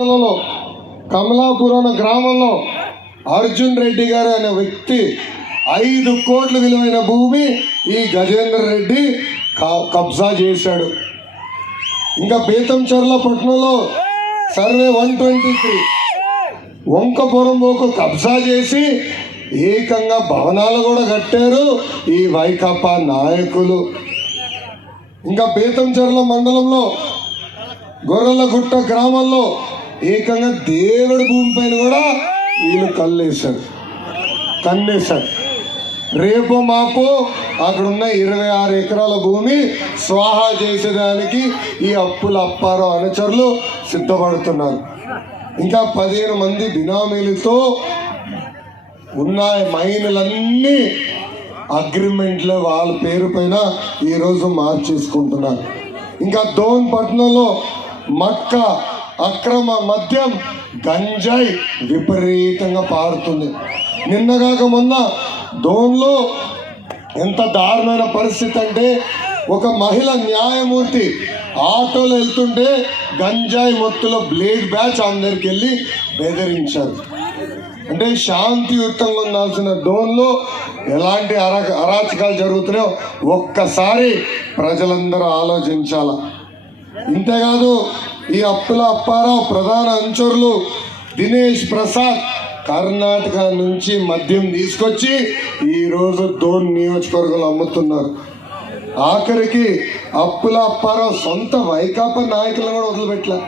మండలంలో కమలాపురం గ్రామంలో అర్జున్ రెడ్డి గారు అనే వ్యక్తి ఐదు కోట్ల విలువైన భూమి ఈ గజేందర్ రెడ్డి కబ్జా చేశాడు. ఇంకా బీతంచర్ల పట్టణంలో survey one twenty three Vankapuram పోకు కబ్జా చేసి ఏకంగా భవనాలు కూడా కట్టారు ఈ వైకాపా నాయకులు. ఇంకా బీతంచర్ల మండలంలో గొర్రెలగుట్ట గ్రామంలో ఏకంగా దేవుడి భూమి పైన కూడా వీళ్ళు కల్లేశారు. కన్నేశారు. రేపు మాపో అక్కడ ఉన్న ఇరవై ఆరు ఎకరాల భూమి స్వాహా చేసేదానికి ఈ అప్పుల అప్పారావు అనుచరులు సిద్ధపడుతున్నారు. ఇంకా పదిహేను మంది బినామీలతో ఉన్న మైనులన్నీ అగ్రిమెంట్లో వాళ్ళ పేరు పైన ఈరోజు మార్చేసుకుంటున్నారు. ఇంకా దోన్ పట్టణంలో మక్క అక్రమ మద్యం గంజాయి విపరీతంగా పారుతుంది. నిన్నగాక మొన్న దోన్లో ఎంత దారుణమైన పరిస్థితి అంటే ఒక మహిళ న్యాయమూర్తి ఆటోలో వెళ్తుంటే గంజాయి మొత్తులో బ్లేడ్ బ్యాచ్ అందరికి వెళ్ళి బెదిరించారు. అంటే శాంతియుతంగా ఉండాల్సిన డోన్లో ఎలాంటి అరా అరాచకాలు జరుగుతున్నాయో ఒక్కసారి ప్రజలందరూ ఆలోచించాలా? ఇంతేకాదు ఈ అప్పుల అప్పారావు ప్రధాన అంచరులు దినేష్ ప్రసాద్ కర్ణాటక నుంచి మద్యం తీసుకొచ్చి ఈరోజు దోన్ నియోజకవర్గంలో అమ్ముతున్నారు. ఆఖరికి అప్పుల అప్పారావు సొంత వైకాపా నాయకులను కూడా వదిలిపెట్టలే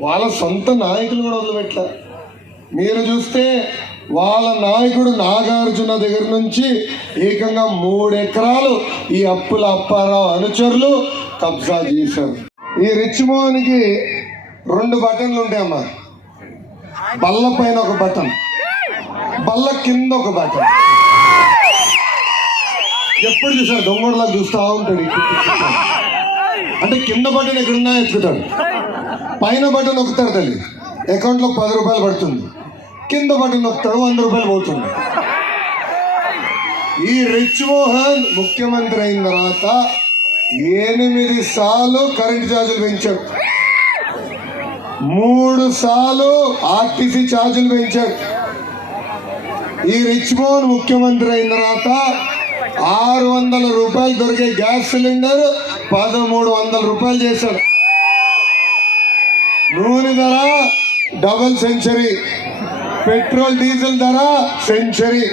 వాళ్ళ సొంత నాయకులు కూడా వదిలిపెట్టలే మీరు చూస్తే వాళ్ళ నాయకుడు నాగార్జున దగ్గర నుంచి ఏకంగా మూడు ఎకరాలు ఈ అప్పుల అప్పారావు అనుచరులు కబ్జా చేశారు. ఈ రిచ్ మోహన్కి రెండు బటన్లు ఉంటాయమ్మా. బల్ల పైన ఒక బటన్ బల్ల కింద ఒక బటన్ ఎప్పుడు చూసారు? దొంగలా చూస్తూ ఉంటాడు అంటే కింద బటన్ ఎక్కడున్నా ఎత్తుకుతాడు పైన బటన్ ఒకతాడు తల్లి. అకౌంట్లో పది రూపాయలు పడుతుంది. కింద బటన్ ఒకతాడు వంద రూపాయలు పోతుంది. ఈ రిచ్ మోహన్ ముఖ్యమంత్రి అయిన తర్వాత ఎనిమిది సార్లు కరెంట్ ఛార్జీలు పెంచాడు మూడు సార్లు ఆర్టీసీ ఛార్జీలు పెంచాడు ఈ రిచ్ మోహన్ ముఖ్యమంత్రి అయిన తర్వాత ఆరు వందల రూపాయలు దొరికే గ్యాస్ సిలిండర్ పదమూడు వందల రూపాయలు చేశాడు. నూనె ధర డబల్ సెంచరీ పెట్రోల్ డీజిల్ ధర సెంచరీ.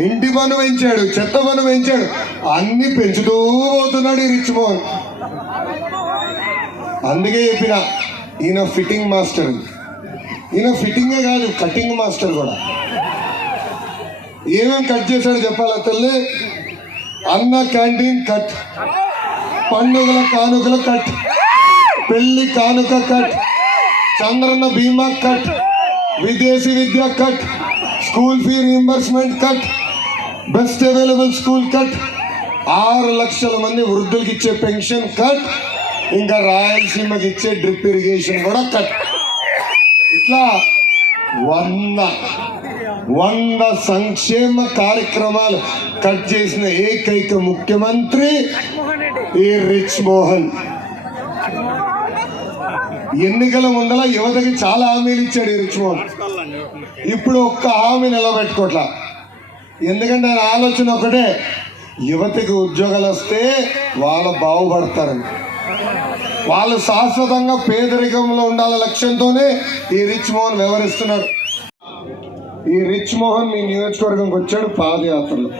ఇంటి పన్ను పెంచాడు చెత్త పన్ను పెంచాడు అన్ని పెంచుతూ పోతున్నాడు ఈ రిచ్ మోహన్. అందుకే చెప్పిన ఈయన ఫిట్టింగ్ మాస్టర్. ఈయన ఫిట్టింగే కాదు కటింగ్ మాస్టర్ కూడా. ఏమేం కట్ చేశాడు చెప్పాలా తల్లి? అన్న క్యాంటీన్ కట్. పండుగల కానుకల కట్. పెళ్ళి కానుక కట్. చంద్రన్న బీమా కట్. విదేశీ విద్య cut. School fee reimbursement cut. Best available school cut ఆరు లక్షల మంది వృద్ధులకి ఇచ్చే పెన్షన్ కట్ ఇంకా రాయలసీమకి ఇచ్చే డ్రిప్ ఇరిగేషన్ కూడా కట్ ఇట్లా వంద వంద సంక్షేమ కార్యక్రమాలు కట్ చేసిన ఏకైక ముఖ్యమంత్రి ఈ రిచ్ మోహన్. ఎన్నికల ముందల యువతకి చాలా హామీలు ఇచ్చాడు ఈ రిచ్ మోహన్. ఇప్పుడు ఒక్క హామీ నిలబెట్టుకోట్లా. ఎందుకంటే ఆయన ఆలోచన ఒకటే యువతకి ఉద్యోగాలు వస్తే వాళ్ళు బాగుపడతారని. వాళ్ళు శాశ్వతంగా పేదరికంలో ఉండాల లక్ష్యంతోనే ఈ రిచ్ మోహన్ వ్యవహరిస్తున్నాడు ఈ రిచ్ మోహన్ మీ నియోజకవర్గంకి వచ్చాడు పాదయాత్రలో.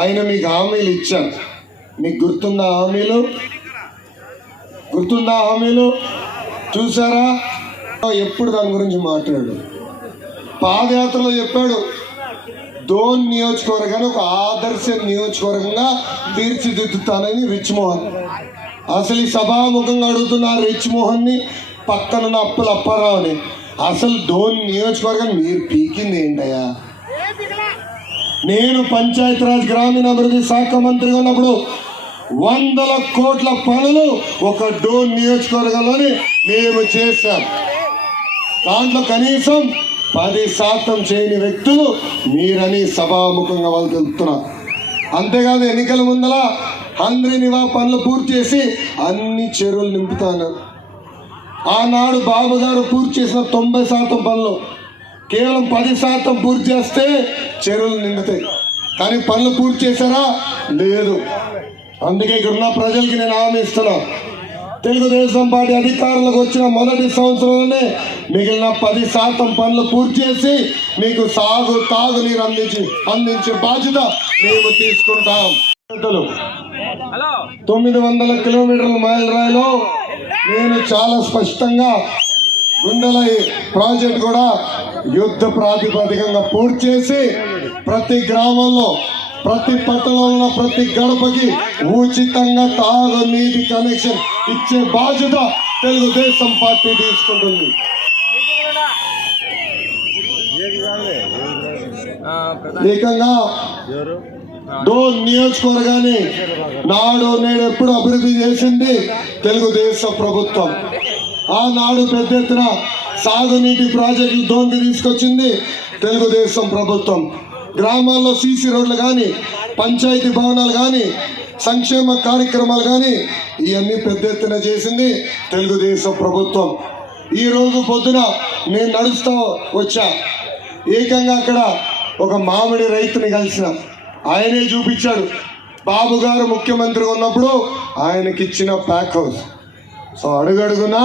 ఆయన మీకు హామీలు ఇచ్చారు. మీకు గుర్తుందా హామీలు? గుర్తుందా హామీలు? చూసారా? ఎప్పుడు దాని గురించి మాట్లాడు. పాదయాత్రలో చెప్పాడు ధోన్ నియోజకవర్గాన్ని ఒక ఆదర్శ నియోజకవర్గంగా తీర్చిదిద్దుతానని రిచ్ మోహన్. అసలు ఈ సభాముఖంగా అడుగుతున్న ఆ రిచ్ మోహన్ని పక్కన అప్పుల అప్పారావుని అసలు డోన్ నియోజకవర్గం మీరు పీకింది ఏంటయ్యా? నేను పంచాయతీరాజ్ గ్రామీణాభివృద్ధి శాఖ మంత్రిగా ఉన్నప్పుడు వందల కోట్ల పనులు ఒక డోన్ నియోజకవర్గంలోని మేము చేశాం. దాంట్లో కనీసం పది శాతం చేయని వ్యక్తులు మీరని సభాముఖంగా వాళ్ళు తెలుపుతున్నారు. అంతేకాదు ఎన్నికల ముందల అందరి నివా పనులు పూర్తి చేసి అన్ని చెరువులు నింపుతాను. ఆనాడు బాబు గారు పూర్తి చేసిన తొంభై శాతం పనులు కేవలం పది శాతం పూర్తి చేస్తే చెరువులు నిండుతాయి. కానీ పనులు పూర్తి చేశారా? లేదు. అందుకే ఇక్కడ ఉన్న ప్రజలకి నేను హామీ ఇస్తున్నా. తెలుగుదేశం పార్టీ అధికారులకు వచ్చిన మొదటి సంవత్సరంలోనే మిగిలిన పది శాతం పనులు పూర్తి చేసి మీకు సాగు తాగునీరు అందించి అందించే బాధ్యత మేము తీసుకుంటాం. తొమ్మిది వందల కిలోమీటర్ల మైల్ రాయిలో నేను చాలా స్పష్టంగా గుండెల ప్రాజెక్ట్ కూడా యుద్ధ ప్రాతిపదికంగా పూర్తి చేసి ప్రతి గ్రామంలో ప్రతి పట్టణంలో ప్రతి గడపకి ఉచితంగా తాగునీటి కనెక్షన్ ఇచ్చే బాధ్యత తెలుగుదేశం పార్టీ తీసుకుంటుంది. ఏకంగా డోన్ నియోజకవర్గాన్ని నాడు నేడు ఎప్పుడు అభివృద్ధి చేసింది తెలుగుదేశం ప్రభుత్వం. ఆనాడు పెద్ద ఎత్తున సాగునీటి ప్రాజెక్టులు డోన్కి తీసుకొచ్చింది తెలుగుదేశం ప్రభుత్వం. గ్రామాల్లో సీసీ రోడ్లు కానీ పంచాయతీ భవనాలు కానీ సంక్షేమ కార్యక్రమాలు కానీ ఇవన్నీ పెద్ద ఎత్తున చేసింది తెలుగుదేశం ప్రభుత్వం. ఈ రోజు పొద్దున నేను నడుస్తూ వచ్చా. ఏకంగా అక్కడ ఒక మామిడి రైతుని కలిసిన. ఆయనే చూపించాడు. బాబు గారు ముఖ్యమంత్రి ఉన్నప్పుడు ఆయనకి ఇచ్చిన ప్యాక్ హౌస్. సో అడుగడుగున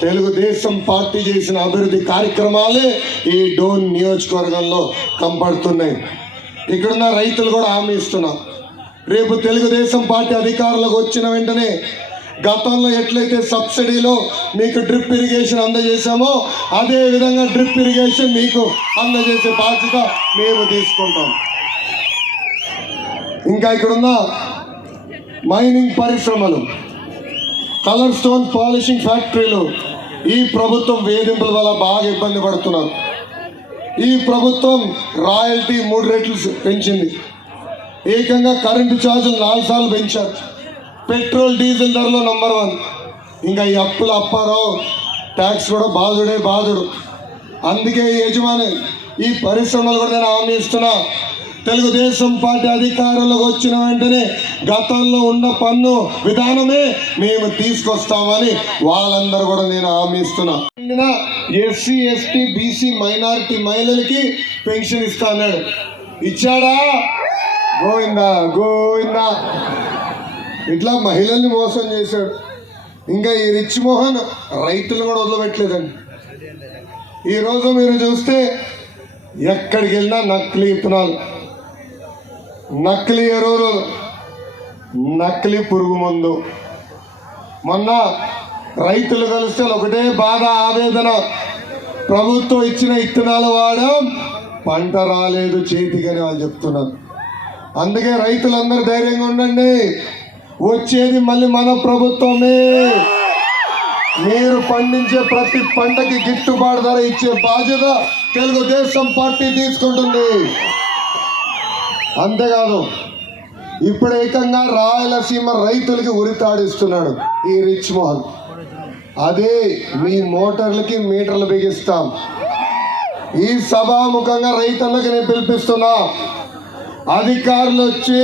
తెలుగుదేశం పార్టీ చేసిన అభివృద్ధి కార్యక్రమాలే ఈ డోన్ నియోజకవర్గంలో కంపడుతున్నాయి. ఇక్కడున్న రైతులు కూడా హామీ ఇస్తున్నాం రేపు తెలుగుదేశం పార్టీ అధికారులకు వచ్చిన వెంటనే గతంలో ఎట్లయితే సబ్సిడీలో మీకు డ్రిప్ ఇరిగేషన్ అందజేశామో అదే విధంగా డ్రిప్ ఇరిగేషన్ మీకు అందజేసే బాధ్యత మేము తీసుకుంటాం. ఇంకా ఇక్కడున్న మైనింగ్ పరిశ్రమలు కలర్ స్టోన్ పాలిషింగ్ ఫ్యాక్టరీలు ఈ ప్రభుత్వం వేధింపుల వల్ల బాగా ఇబ్బంది పడుతున్నారు. ఈ ప్రభుత్వం రాయల్టీ మూడు రెట్లు పెంచింది. ఏకంగా కరెంటు ఛార్జీలు నాలుగు సార్లు పెంచారు. పెట్రోల్ డీజిల్ ధరలో నంబర్ వన్ ఇంకా ఈ అప్పుల అప్పారావు ట్యాక్స్ కూడా బాధుడే బాధుడు. అందుకే యజమాని ఈ పరిశ్రమలు కూడా నేను హామీ ఇస్తున్నా. తెలుగుదేశం పార్టీ అధికారంలోకి వచ్చిన వెంటనే గతంలో ఉన్న పన్ను విధానమే మేము తీసుకొస్తామని వాళ్ళందరూ కూడా నేను హామీ ఇస్తున్నా. ఎస్సీ ఎస్టీ బీసీ మైనారిటీ మహిళలకి పెన్షన్ ఇస్తా అన్నాడు. ఇచ్చాడా? గోవిందా గోవిందా. ఇట్లా మహిళల్ని మోసం చేశాడు. ఇంకా ఈ రిచ్ మోహన్ రైతులు కూడా వదిలిపెట్టలేదండి. ఈరోజు మీరు చూస్తే ఎక్కడికి వెళ్ళినా నకిలీ విత్తనాలు. నకిలీ ఎరువులు నకిలీ పురుగు మందు. మొన్న రైతులు కలిస్తే ఒకటే బాధ ఆవేదన. ప్రభుత్వం ఇచ్చిన ఇత్తనాలు వాడడం పంట రాలేదు చేతికని వాళ్ళు చెప్తున్నారు. అందుకే రైతులందరూ ధైర్యంగా ఉండండి. వచ్చేది మళ్ళీ మన ప్రభుత్వమే. మీరు పండించే ప్రతి పంటకి గిట్టుబాటు ధర ఇచ్చే బాధ్యత తెలుగుదేశం పార్టీ తీసుకుంటుంది. అంతేకాదు ఇప్పుడు ఏకంగా రాయలసీమ రైతులకి ఉరితాడిస్తున్నాడు ఈ రిచ్ మోహన్. అదే మీ మోటార్లకి మీటర్లు బిగిస్తాం. ఈ సభాముఖంగా రైతులకు నేను పిలిపిస్తున్నా అధికారులు వచ్చి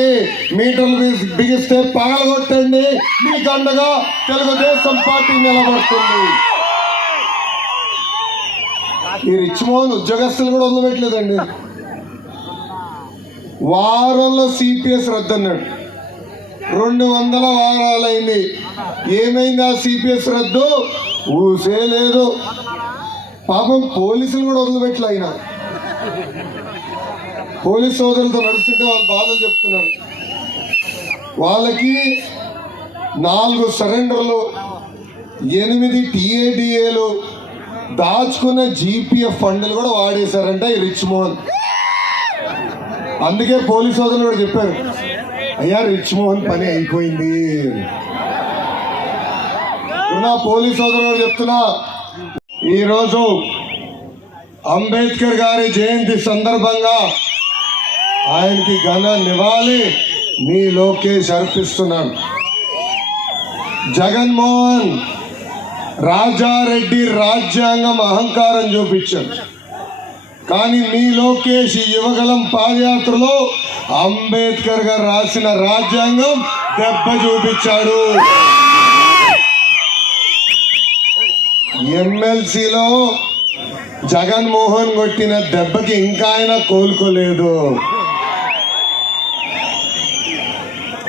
మీటర్లు బిగిస్తే పగలగొట్టండి మీకు అండగా తెలుగుదేశం పార్టీ నిలబడుతుంది. ఈ రిచ్ మోహన్ ఉద్యోగస్తులు కూడా వదిలిపెట్టలేదండి. వారంలో సిపిఎస్ రద్దు అన్నాడు రెండు వందల వారాలైంది. ఏమైంది ఆ సిపిఎస్ రద్దు? ఊసే లేదు. పాపం పోలీసులు కూడా వదిలిపెట్టలే ఆయన. పోలీస్ సోదరులతో నడుస్తుంటే వాళ్ళు బాధలు చెప్తున్నారు. వాళ్ళకి నాలుగు సరెండర్లు ఎనిమిది టీఏడిఏలు దాచుకున్న జీపీఎఫ్ ఫండ్లు కూడా వాడేశారంట ఈ రిచ్ మోహన్. అందుకే పోలీస్ సోదరులు కూడా చెప్పారు. అయ్యా రిచ్ మోహన్ పని అయిపోయింది. నా పోలీస్ సోదరులు కూడా చెప్తున్నా. ఈరోజు అంబేద్కర్ గారి జయంతి సందర్భంగా ఆయనకి ఘన నివాళి మీ లోకేష్ అర్పిస్తున్నాను. జగన్మోహన్ రాజారెడ్డి రాజ్యాంగం అహంకారం చూపించాడు కానీ మీ లోకేష్ యువగలం పాదయాత్రలో అంబేద్కర్ గారు రాసిన రాజ్యాంగం దెబ్బ చూపించాడు. ఎమ్మెల్సీలో జగన్మోహన్ కొట్టిన దెబ్బకి ఇంకా ఆయన కోలుకోలేదు.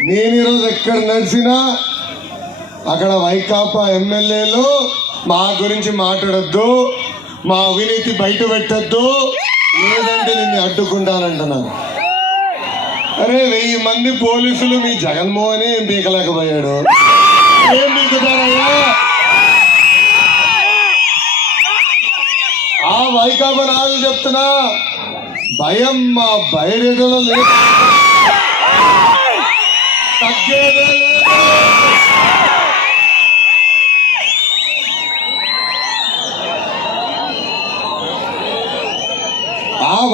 నేను ఈరోజు ఎక్కడ నడిచినా అక్కడ వైకాపా ఎమ్మెల్యేలు మా గురించి మాట్లాడొద్దు. మా అవినీతి బయట పెట్టద్దు. లేదంటే నిన్ను అడ్డుకుంటానంటున్నాను. అరే వెయ్యి మంది పోలీసులు మీ జగన్మోహన్ ఏం పీకలేకపోయాడు? ఏం పీకుతారయ్యా? ఆ వైకాపా నాలు చెప్తున్నా భయం మా బయట లేదు. తగ్గేదే లేదు.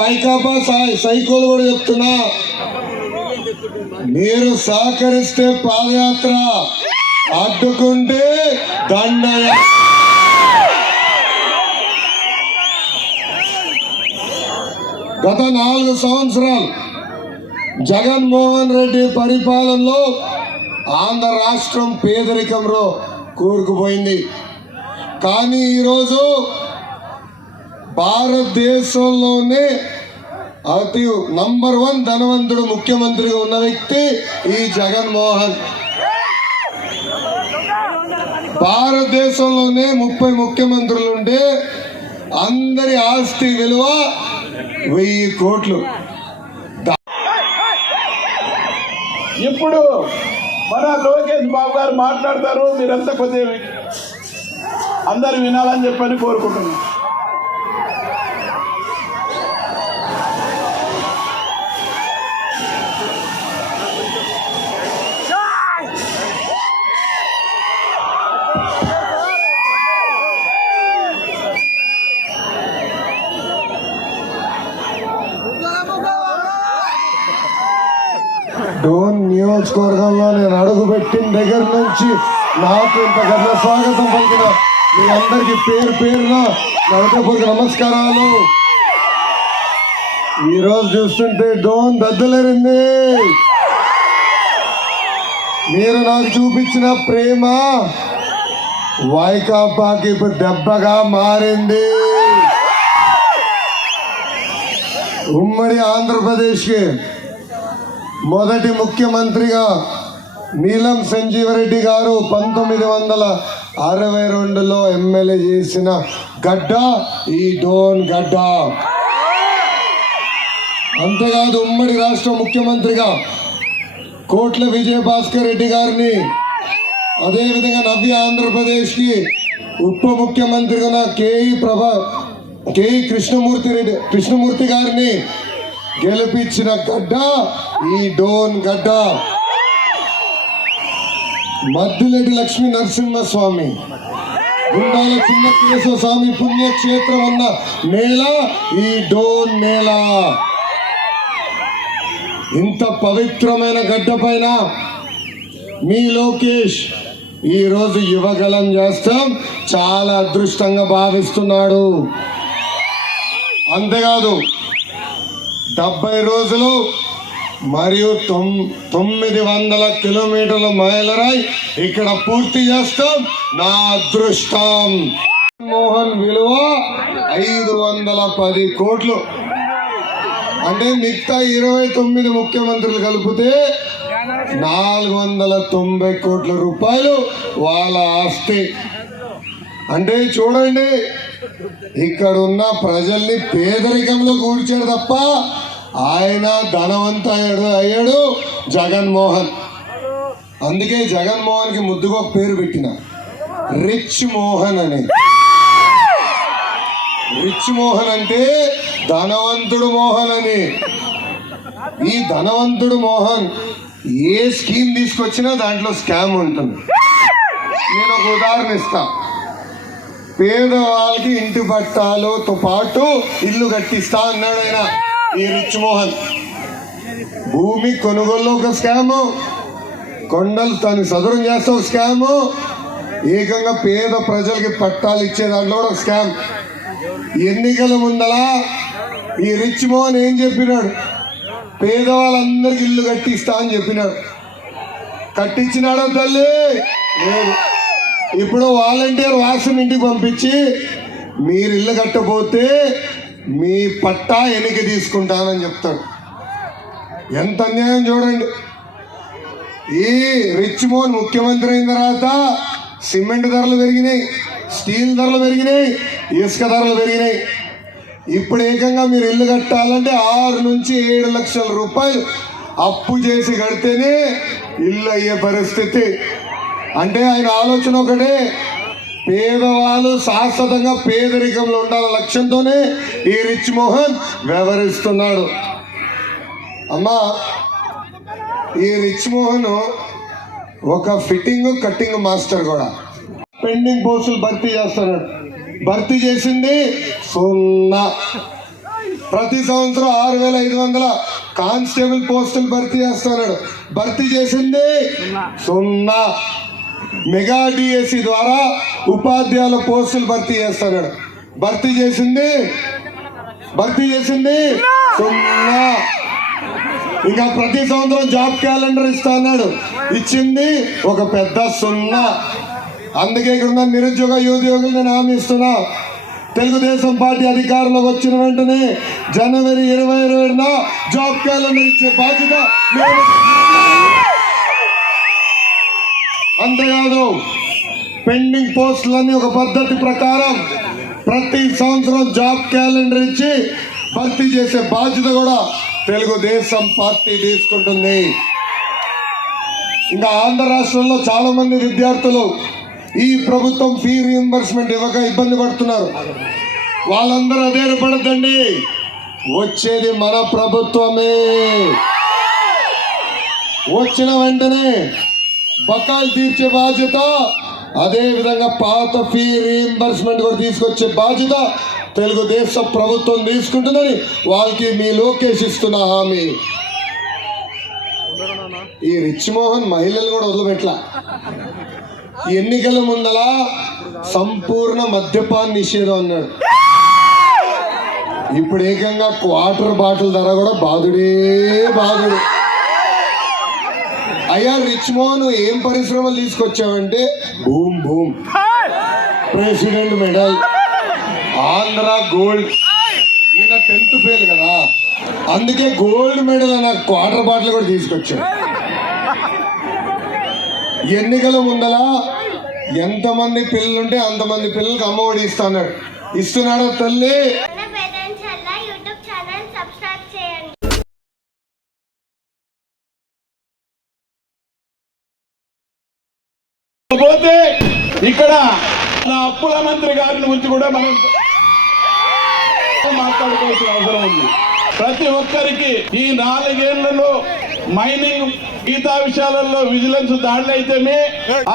వైకాపా సై- సైకోలు కూడా చెప్తున్నా. మీరు సహకరిస్తే పాదయాత్ర. అడ్డుకుంటే దండయాత్ర. గత నాలుగు సంవత్సరాలు జగన్మోహన్ రెడ్డి పరిపాలనలో ఆంధ్ర రాష్ట్రం పేదరికంలో కూరుకుపోయింది. కానీ ఈరోజు భారతదేశంలోనే అతి నంబర్ వన్ ధనవంతుడు ముఖ్యమంత్రిగా ఉన్న వ్యక్తి ఈ జగన్మోహన్. భారతదేశంలోనే ముప్పై ముఖ్యమంత్రులు ఉంటే అందరి ఆస్తి విలువ వెయ్యి కోట్లు. ఇప్పుడు మన లోకేష్ బాబు గారు మాట్లాడతారు మీరంతా కొద్దిగా అందరు వినాలని చెప్పని కోరుకుంటున్నాను డోన్ నియోజకవర్గంలో నేను అడుగు పెట్టిన దగ్గర నుంచి నాకు ఇంత స్వాగతం పలికిన మీ అందరికి పేరు పేరున నడకపోతే నమస్కారాలు. ఈరోజు చూస్తుంటే డోన్ దద్దలేరింది. మీరు నాకు చూపించిన ప్రేమ వైకాపాకి ఇప్పుడు దెబ్బగా మారింది. ఉమ్మడి ఆంధ్రప్రదేశ్కి మొదటి ముఖ్యమంత్రిగా నీలం సంజీవరెడ్డి గారు పంతొమ్మిది వందల అరవై రెండులో ఎమ్మెల్యే చేసిన గడ్డ ఈ డోన్ గడ్డ. అంతేకాదు ఉమ్మడి రాష్ట్ర ముఖ్యమంత్రిగా కోట్ల విజయభాస్కర్ రెడ్డి గారిని అదేవిధంగా నవ్య ఆంధ్రప్రదేశ్కి ఉప ముఖ్యమంత్రిగా కేఈ ప్రభా కేఈ కృష్ణమూర్తి రెడ్డి కృష్ణమూర్తి గారిని గెలిపించిన గడ్డ ఈ డోన్ గడ్డ. మద్దిలేటి లక్ష్మీ నరసింహస్వామి. గుండాల చిన్న కేశవ స్వామి పుణ్యక్షేత్రం ఉన్న నేల ఈ డోన్ నేల. ఇంత పవిత్రమైన గడ్డ పైన మీ లోకేష్ ఈరోజు యువగలం చేస్తాం. చాలా అదృష్టంగా భావిస్తున్నాడు. అంతేకాదు డెబ్బై రోజులు మరియు తొమ్ తొమ్మిది వందల కిలోమీటర్ల మైలరాయి. ఇక్కడ పూర్తి చేస్తాం. నా అదృష్టం. మోహన్ విలువ ఐదు వందల పది కోట్లు. అంటే మిగతా ఇరవై తొమ్మిది ముఖ్యమంత్రులు కలిపితే నాలుగు వందల తొంభై కోట్ల రూపాయలు వాళ్ళ ఆస్తి. అంటే చూడండి ఇక్కడ ఉన్న ప్రజల్ని పేదరికంలో కూర్చాడు తప్ప ఆయన ధనవంత అయ్యాడు జగన్మోహన్. అందుకే జగన్మోహన్కి ముద్దుగా ఒక పేరు పెట్టిన. రిచ్ మోహన్ అని. రిచ్ మోహన్ అంటే ధనవంతుడు మోహన్ అని. ఈ ధనవంతుడు మోహన్ ఏ స్కీమ్ తీసుకొచ్చినా దాంట్లో స్కామ్ ఉంటుంది. నేను ఒక ఉదాహరణ ఇస్తా. పేదవాళ్ళకి ఇంటి పట్టాలతో పాటు ఇల్లు కట్టిస్తా అన్నాడు ఆయన. ఈ రిచ్ మోహన్. భూమి కొనుగోలు ఒక స్కాము. కొండలు తను సదురం చేస్తే ఒక స్కాము. ఏకంగా పేద ప్రజలకి పట్టాలు ఇచ్చే దాంట్లో కూడా ఒక స్కామ్. ఎన్నికల ముందలా ఈ రిచ్ మోహన్ ఏం చెప్పినాడు? పేదవాళ్ళందరికి ఇల్లు కట్టిస్తా అని చెప్పినాడు. కట్టించినాడా తల్లి? లేదు. ఇప్పుడు వాలంటీర్ వాసుని ఇంటికి పంపించి మీరు ఇల్లు కట్టపోతే మీ పట్టా ఎన్నిక తీసుకుంటానని చెప్తాడు. ఎంత అన్యాయం చూడండి. ఈ రిచ్ మోహన్ ముఖ్యమంత్రి అయిన తర్వాత సిమెంట్ ధరలు పెరిగినాయి స్టీల్ ధరలు పెరిగినాయి ఇసుక ధరలు పెరిగినాయి. ఇప్పుడు ఏకంగా మీరు ఇల్లు కట్టాలంటే ఆరు నుంచి ఏడు లక్షల రూపాయలు అప్పు చేసి కడితేనే ఇల్లు అయ్యే పరిస్థితి. అంటే ఆయన ఆలోచన ఒకటే పేదవాళ్ళు శాశ్వతంగా పేదరికంలో ఉండాల లక్ష్యంతోనే ఈ రిచ్ మోహన్ వ్యవహరిస్తున్నాడు. అమ్మా ఈ రిచ్ మోహన్ ఒక ఫిట్టింగ్ కట్టింగ్ మాస్టర్ కూడా. పెండింగ్ పోస్టులు భర్తీ చేస్తున్నాడు. భర్తీ చేసింది సున్నా. ప్రతి సంవత్సరం ఆరు వేల ఐదు వందల కానిస్టేబుల్ పోస్టులు భర్తీ చేస్తున్నాడు. భర్తీ చేసింది సున్నా. మెగా డిఎస్సి ద్వారా ఉపాధ్యాయుల పోస్టులు భర్తీ చేస్తున్నాడు. భర్తీ చేసింది? భర్తీ చేసింది? సున్నా. ఇంకా ప్రతి సంవత్సరం జాబ్ క్యాలెండర్ ఇస్తా అన్నాడు. ఇచ్చింది ఒక పెద్ద సున్నా. అందుకే ఇక్కడ ఉన్న నిరుద్యోగ యువతయోగులు నేను హామీ ఇస్తున్నా. తెలుగుదేశం పార్టీ అధికారంలోకి వచ్చిన వెంటనే జనవరి ఇరవై ఇరవై జాబ్ క్యాలెండర్ ఇచ్చే బాధ్యత అంతేకాదు పెండింగ్ పోస్టులన్నీ ఒక పద్ధతి ప్రకారం ప్రతి సంవత్సరం జాబ్ క్యాలెండర్ ఇచ్చి భర్తీ చేసే బాధ్యత కూడా తెలుగుదేశం పార్టీ తీసుకుంటుంది. ఇంకా ఆంధ్ర రాష్ట్రంలో చాలా మంది విద్యార్థులు ఈ ప్రభుత్వం ఫీ రీఎంబర్స్మెంట్ ఇవ్వక ఇబ్బంది పడుతున్నారు. వాళ్ళందరూ అధైర్యపడద్దండి వచ్చేది మన ప్రభుత్వమే. వచ్చిన వెంటనే బకాయిలు తీర్చే బాధ్యత అదే విధంగా పాత ఫీ రీఎంబర్స్మెంట్ కూడా తీసుకొచ్చే బాధ్యత తెలుగుదేశం ప్రభుత్వం తీసుకుంటుందని వాళ్ళకి మీ లోకేష్ ఇస్తున్న హామీ. ఈ రిచ్ మోహన్ మహిళలు కూడా వదిలిపెట్ల ఎన్నికల ముందల సంపూర్ణ మద్యపాన్ నిషేధం అన్నాడు. ఇప్పుడు ఏకంగా క్వార్టర్ బాటిల్ ధర కూడా బాధుడే బాధుడు. అయ్యా రిచ్ మోహన్ ఏం పరిశ్రమలు తీసుకొచ్చావంటే? Boom boom. President medal Andhra gold ఈయన టెన్త్ ఫెయిల్ కదా. అందుకే గోల్డ్ మెడల్ అన్న క్వార్టర్ బాటిల్ కూడా తీసుకొచ్చాడు. ఎన్నికల ముందల ఎంతమంది పిల్లలుంటే అంతమంది పిల్లలకి అమ్మఒడి ఇస్తాడు ఇస్తున్నాడా తల్లి? పోతే ఇక్కడ నా అప్పుల మంత్రి గారిని గురించి కూడా మనం మాట్లాడుకోవాల్సిన అవసరం ఉంది. ప్రతి ఒక్కరికి ఈ నాలుగేళ్ళలో మైనింగ్ గీతా విషయాలలో విజిలెన్స్ దాడులు అయితేనే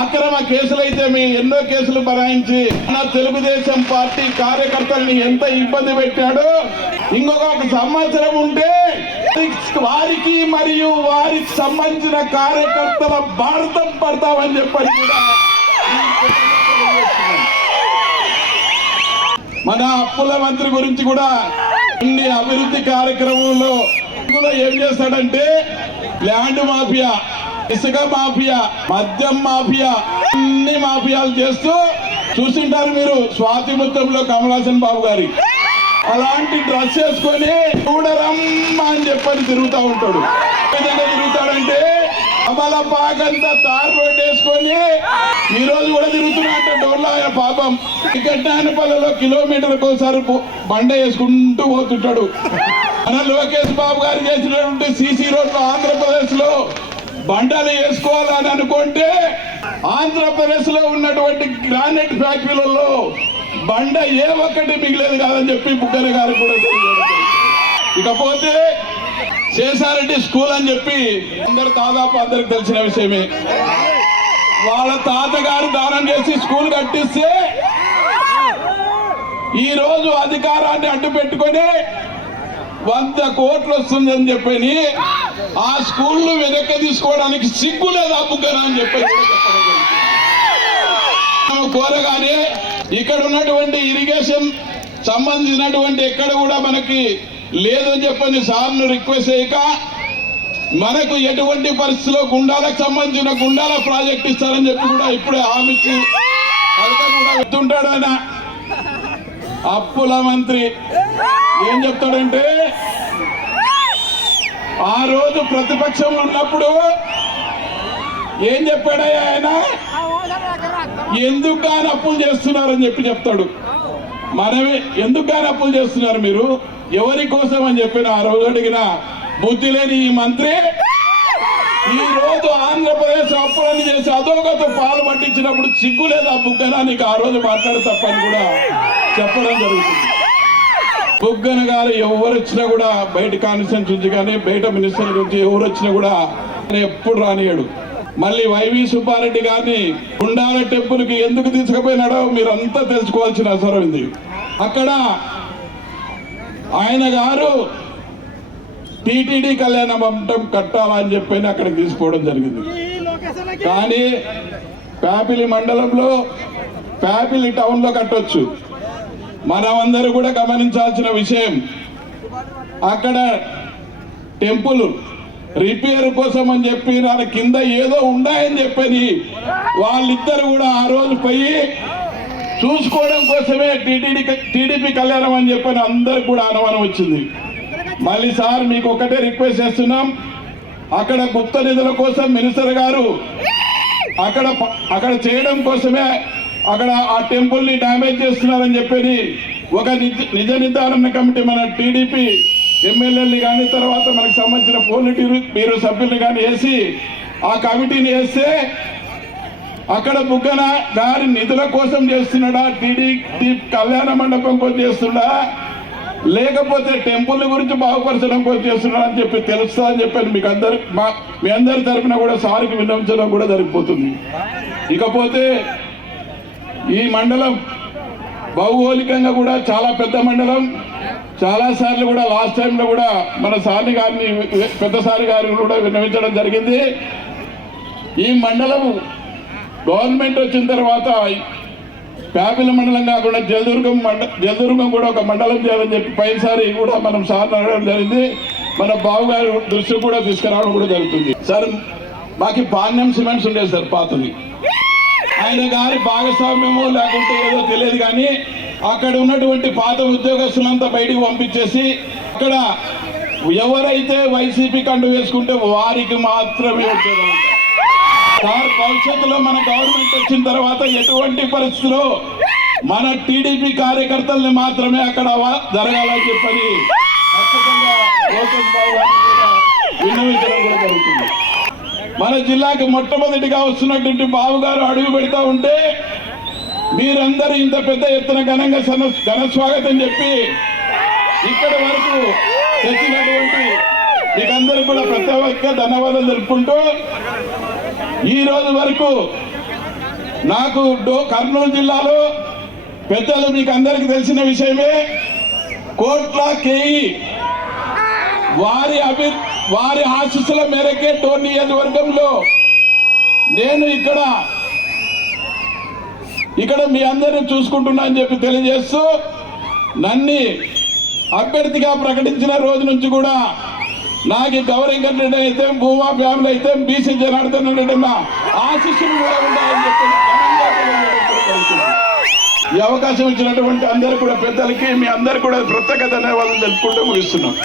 అక్రమ కేసులు అయితేమి ఎన్నో కేసులు బనాయించి మన తెలుగుదేశం పార్టీ కార్యకర్తల్ని ఎంత ఇబ్బంది పెట్టాడో ఇంకొక సంవత్సరం ఉంటే వారికి మరియు వారికి సంబంధించిన కార్యకర్తల భారతం పడతామని చెప్పని మన అప్పుల మంత్రి గురించి కూడా అన్ని అభివృద్ధి కార్యక్రమంలో ఏం చేస్తాడంటే ల్యాండ్ మాఫియా ఇసుక మాఫియా మద్యం మాఫియా అన్ని మాఫియాలు చేస్తూ చూసింటారు మీరు స్వాతి ముత్యంలో కమలాసన్ బాబు గారి. అలాంటి డ్రెస్ వేసుకొని చూడరమ్మ అని చెప్పని తిరుగుతూ ఉంటాడు. ఏ విధంగా తిరుగుతాడంటే అమల పాకంతా తార్ రోడ్ వేసుకొని ఈ రోజు కూడా తిరుగుతున్నట్ట డోర్లో ఆయన పాపం. టికెట్ టికెట్నాయనపల్లిలో కిలోమీటర్కి ఒకసారి బండ వేసుకుంటూ పోతుంటాడు. మన లోకేష్ బాబు గారు చేసినటువంటి సిసి రోడ్లు ఆంధ్రప్రదేశ్లో బండలు వేసుకోవాలని అనుకుంటే ఆంధ్రప్రదేశ్లో ఉన్నటువంటి గ్రానైట్ ఫ్యాక్టరీలలో బండ ఏ ఒక్కటి మిగిలేదు కాదని చెప్పి బుగ్గన గారు కూడా ఇకపోతే శేషారెడ్డి స్కూల్ అని చెప్పి అందరు దాదాపు అందరికి తెలిసిన విషయమే. వాళ్ళ తాతగారు దానం చేసి స్కూల్ కట్టిస్తే ఈ రోజు అధికారాన్ని అడ్డు పెట్టుకొని వంద కోట్లు వస్తుందని చెప్పని ఆ స్కూళ్ళు వెనక్కి తీసుకోవడానికి సిగ్గు లేదా బుగ్గన అని చెప్పని కోరగానే ఇక్కడ ఉన్నటువంటి ఇరిగేషన్ సంబంధించినటువంటి ఎక్కడ కూడా మనకి లేదని చెప్పని సార్ను రిక్వెస్ట్ చేయక మనకు ఎటువంటి పరిస్థితిలో గుండాలకు సంబంధించిన గుండాల ప్రాజెక్ట్ ఇస్తారని చెప్పి కూడా ఇప్పుడే హామీ ఇచ్చి వెళ్తుంటాడు ఆయన. అప్పుల మంత్రి ఏం చెప్తాడంటే ఆ రోజు ప్రతిపక్షంలో ఉన్నప్పుడు ఏం చెప్పాడయ్యా ఆయన? ఎందుకు కానీ అప్పులు చేస్తున్నారని చెప్పి చెప్తాడు. మనమే ఎందుకు కానీ అప్పులు చేస్తున్నారు మీరు? ఎవరి కోసం అని చెప్పిన ఆ రోజు అడిగిన బుద్ధి లేని ఈ మంత్రి ఈ రోజు ఆంధ్రప్రదేశ్ అప్పులని చేసి అదోగత పాలు పట్టించినప్పుడు సిగ్గు లేదా బుగ్గన నీకు ఆ రోజు మాట్లాడే తప్పని కూడా చెప్పడం జరుగుతుంది. బుగ్గన గారు ఎవరు వచ్చినా కూడా బయట కాన్స్టిట్యూన్స్ నుంచి కానీ బయట మినిస్టర్ నుంచి ఎవరు వచ్చినా కూడా ఎప్పుడు రానియడు. మళ్ళీ వైవి సుబ్బారెడ్డి గారిని గుండాల టెంపుల్కి ఎందుకు తీసుకుపోయినాడో మీరంతా తెలుసుకోవాల్సిన అవసరం ఉంది. అక్కడ ఆయన గారు టీటీడీ కళ్యాణ మంటం కట్టాలని చెప్పి అక్కడికి తీసుకోవడం జరిగింది. కానీ ప్యాపిలి మండలంలో ప్యాపిలి టౌన్లో కట్టొచ్చు. మనమందరూ కూడా గమనించాల్సిన విషయం అక్కడ టెంపుల్ రిపేర్ కోసం అని చెప్పి దాని కింద ఏదో ఉన్నాయని చెప్పని వాళ్ళిద్దరు కూడా ఆ రోజు పోయి చూసుకోవడం కోసమే టీటీడీ టీడీపీ కళ్యాణం అని చెప్పని అందరికి కూడా అనుమానం వచ్చింది. మళ్ళీ సార్ మీకు ఒకటే రిక్వెస్ట్ చేస్తున్నాం. అక్కడ గుప్త నిధుల కోసం మినిస్టర్ గారు అక్కడ అక్కడ చేయడం కోసమే అక్కడ ఆ టెంపుల్ని డ్యామేజ్ చేస్తున్నారని చెప్పని ఒక నిజ నిజ నిర్ధారణ కమిటీ మన టీడీపీ ఎమ్మెల్యేలు కానీ తర్వాత మనకు సంబంధించిన పోలిటీ మీరు సభ్యుల్ని కానీ వేసి ఆ కమిటీని వేస్తే అక్కడ బుగ్గన గారి నిధుల కోసం చేస్తున్నాడా? టీడీ కళ్యాణ మండపం కోసం చేస్తున్నా లేకపోతే టెంపుల్ గురించి బాగుపరచడం కోసం చేస్తున్నాడు అని చెప్పి తెలుస్తా అని చెప్పి మీకు అందరు మా మీ అందరి తరపున కూడా సారికి విన్నవించడం కూడా జరిగిపోతుంది. ఇకపోతే ఈ మండలం భౌగోళికంగా కూడా చాలా పెద్ద మండలం. చాలా సార్లు కూడా లాస్ట్ టైంలో కూడా మన సార్ని గారిని పెద్ద సారి గారిని కూడా విన్నవించడం జరిగింది. ఈ మండలం గవర్నమెంట్ వచ్చిన తర్వాత ప్యాపిల మండలం కాకుండా జలదుర్గం మండ జలదుర్గం కూడా ఒక మండలం చేయాలని చెప్పి పైసారి కూడా మనం సార్ అడగడం జరిగింది. మన బాబు గారి దృష్టి కూడా తీసుకురావడం కూడా జరుగుతుంది. సార్ మాకు పాణ్యం సిమెంట్స్ ఉండేది సార్ పాతది. ఆయన గారి భాగస్వామ్యమో లేకుంటే ఏదో తెలియదు కానీ అక్కడ ఉన్నటువంటి పాత ఉద్యోగస్తులంతా బయటికి పంపించేసి అక్కడ ఎవరైతే వైసీపీ కండు వేసుకుంటే వారికి మాత్రమే సార్ భవిష్యత్తులో మన గవర్నమెంట్ వచ్చిన తర్వాత ఎటువంటి పరిస్థితిలో మన టీడీపీ కార్యకర్తల్ని మాత్రమే అక్కడ జరగాలని చెప్పని ఖచ్చితంగా లోకేష్ బాబు విన్నవించడం మన జిల్లాకి మొట్టమొదటిగా వస్తున్నటువంటి బాబు గారు అడుగు పెడతా ఉంటే మీరందరూ ఇంత పెద్ద ఎత్తున ఘనంగా సన ఘన స్వాగతం చెప్పి ఇక్కడి వరకు తెచ్చినటువంటి మీకందరూ కూడా ప్రత్యేకంగా ధన్యవాదాలు జరుపుకుంటూ ఈ రోజు వరకు నాకు డో కర్నూలు జిల్లాలో పెద్దలు మీకు అందరికీ తెలిసిన విషయమే కోట్ల కేయి వారి అభి వారి ఆశీస్సుల మేరకే టోన్ నియోజకవర్గంలో నేను ఇక్కడ ఇక్కడ మీ అందరిని చూసుకుంటున్నా అని చెప్పి తెలియజేస్తూ నన్ని అభ్యర్థిగా ప్రకటించిన రోజు నుంచి కూడా నాకు ఈ గౌరవం రెడ్డి అయితే భూమా ఫ్యామిలీ అయితే బీసీ జనార్దన్ రెడ్డి ఆశిస్సులు ఆశీస్సులు కూడా ఉన్నాయని చెప్పి ఈ అవకాశం ఇచ్చినటువంటి అందరు కూడా పెద్దలకి మీ అందరు కూడా ప్రత్యేక ధన్యవాదాలు తెలుపుకుంటూ ముగిస్తున్నాం.